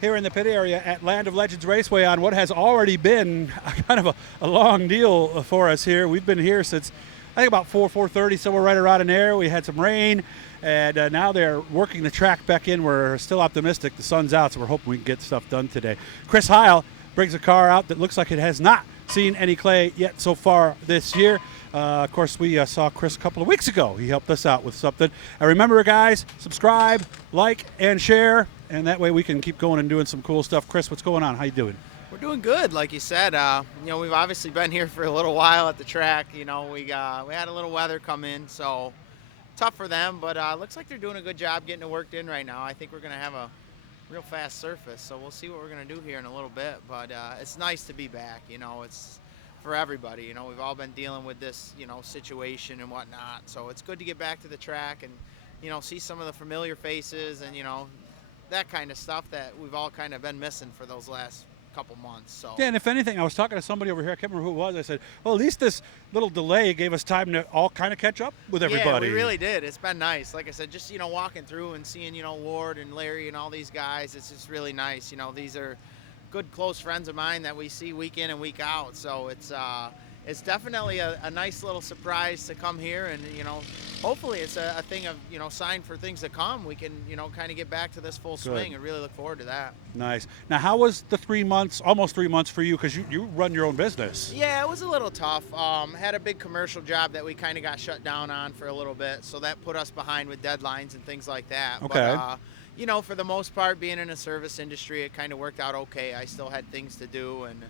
here in the pit area at Land of Legends Raceway on what has already been kind of a long deal for us here. We've been here since, I think, about 4:30, somewhere right around in there. We had some rain, and now they're working the track back in. We're still optimistic. The sun's out, so we're hoping we can get stuff done today. Chris Hile brings a car out that looks like it has not seen any clay yet so far this year. Of course, we saw Chris a couple of weeks ago. He helped us out with something. And remember, guys, subscribe, like, and share, and that way we can keep going and doing some cool stuff. Chris, what's going on? How you doing? We're doing good, like you said. We've obviously been here for a little while at the track. We had a little weather come in, so tough for them. But looks like they're doing a good job getting it worked in right now. I think we're going to have a real fast surface, so we'll see what we're going to do here in a little bit. But it's nice to be back. It's for everybody. We've all been dealing with this, situation and whatnot. So it's good to get back to the track and, see some of the familiar faces and, that kind of stuff that we've all kind of been missing for those last couple months. So yeah, and if anything, I was talking to somebody over here, I can't remember who it was. I said, well, at least this little delay gave us time to all kind of catch up with everybody. Yeah, we really did. It's been nice. Like I said, just walking through and seeing Ward and Larry and all these guys, it's just really nice. These are good close friends of mine that we see week in and week out. So it's definitely a nice little surprise to come here, and hopefully it's a thing of sign for things to come. We can kind of get back to this full swing and really look forward to that. Nice. Now, how was the 3 months, almost 3 months for you, because you run your own business? Yeah, it was a little tough. Had a big commercial job that we kind of got shut down on for a little bit, so that put us behind with deadlines and things like that. Okay. But for the most part, being in a service industry, it kind of worked out okay. I still had things to do, and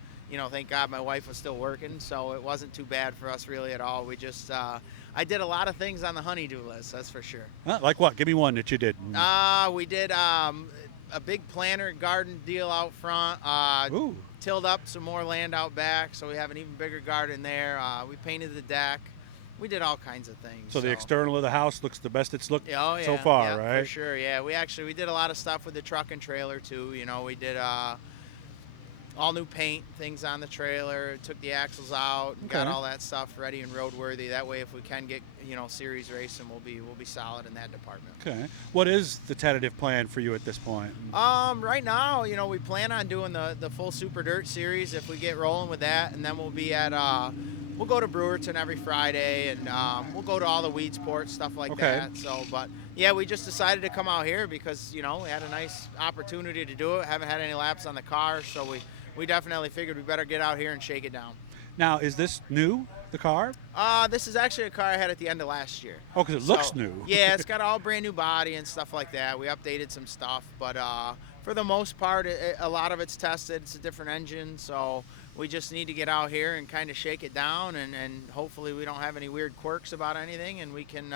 thank God my wife was still working, so it wasn't too bad for us really at all. We just, I did a lot of things on the honey-do list, that's for sure. Like what? Give me one that you did. We did a big planter garden deal out front. Ooh. Tilled up some more land out back, so we have an even bigger garden there. We painted the deck. We did all kinds of things. So the external of the house looks the best it's looked yeah, so far, yeah, right? For sure, yeah. We did a lot of stuff with the truck and trailer too. We did all new paint, things on the trailer, took the axles out, and got all that stuff ready and roadworthy. That way, if we can get series racing, we'll be solid in that department. Okay. What is the tentative plan for you at this point? Right now, we plan on doing the full Super Dirt series if we get rolling with that, and then we'll be at we'll go to Brewerton every Friday, and we'll go to all the Weedsport, stuff like that. So, but yeah, we just decided to come out here because we had a nice opportunity to do it. Haven't had any laps on the car, so we definitely figured we better get out here and shake it down. Now, is this new, the car? This is actually a car I had at the end of last year. Oh, because it looks new. Yeah, it's got all brand new body and stuff like that. We updated some stuff, but for the most part, a lot of it's tested. It's a different engine, so we just need to get out here and kind of shake it down, and hopefully we don't have any weird quirks about anything, and we can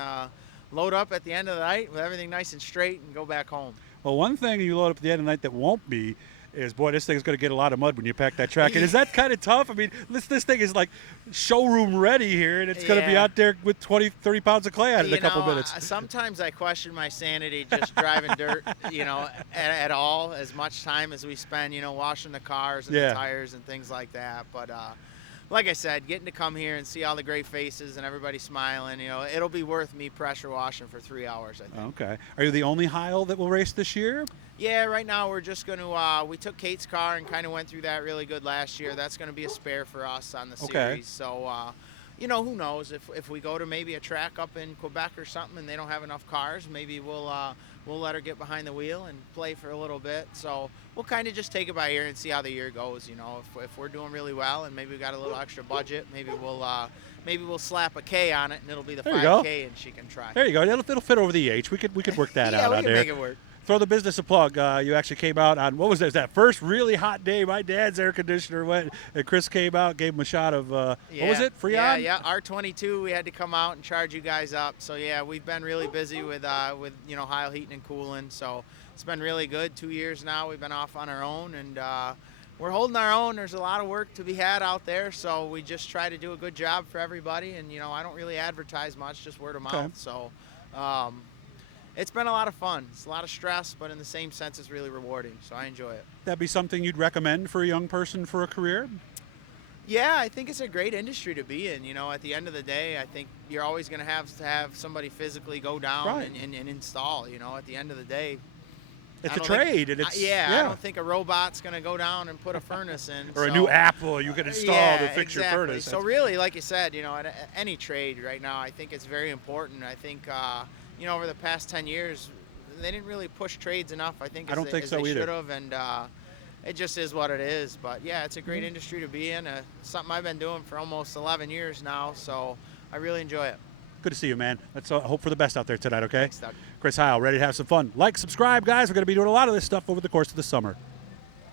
load up at the end of the night with everything nice and straight and go back home. Well, one thing you load up at the end of the night that won't be is, boy, this thing's going to get a lot of mud when you pack that track. And is that kind of tough? I mean, this thing is like showroom ready here, and it's going to be out there with 20, 30 pounds of clay out in a couple minutes. Sometimes I question my sanity just driving dirt, at all, as much time as we spend, washing the cars and the tires and things like that. But like I said, getting to come here and see all the great faces and everybody smiling, it'll be worth me pressure washing for 3 hours, I think. Okay. Are you the only Hile that will race this year? Yeah, right now we're just going to, we took Kate's car and kind of went through that really good last year. That's going to be a spare for us on the series. So, who knows? If we go to maybe a track up in Quebec or something and they don't have enough cars, maybe we'll let her get behind the wheel and play for a little bit. So we'll kind of just take it by ear and see how the year goes. If we're doing really well and maybe we got a little extra budget, maybe we'll slap a K on it and it'll be the 5K and she can try. There you go. It'll fit over the H. We could work that out. Yeah, we can make it work. Throw the business a plug. You actually came out on, what was that first really hot day? My dad's air conditioner went, and Chris came out, gave him a shot of, what was it, Freon? Yeah, R22. We had to come out and charge you guys up. So, yeah, we've been really busy with Hile heating and cooling. So it's been really good. 2 years now we've been off on our own, and we're holding our own. There's a lot of work to be had out there, so we just try to do a good job for everybody. And, I don't really advertise much, just word of mouth. Okay. So, it's been a lot of fun. It's a lot of stress, but in the same sense, it's really rewarding, so I enjoy it. That'd be something you'd recommend for a young person for a career? Yeah, I think it's a great industry to be in. At the end of the day, I think you're always going to have somebody physically go down and install. At the end of the day, It's a trade, and it's I don't think a robot's going to go down and put a furnace in. Or a new app you can install to fix your furnace. So really, like you said, at any trade right now, I think it's very important. I think over the past 10 years, they didn't really push trades enough. I think I don't think so they either. should have, and it just is what it is. But yeah, it's a great industry to be in. Something I've been doing for almost 11 years now, so I really enjoy it. Good to see you, man. Let's hope for the best out there tonight, okay? Thanks, Doug. Chris Hile, ready to have some fun. Like, subscribe, guys. We're going to be doing a lot of this stuff over the course of the summer.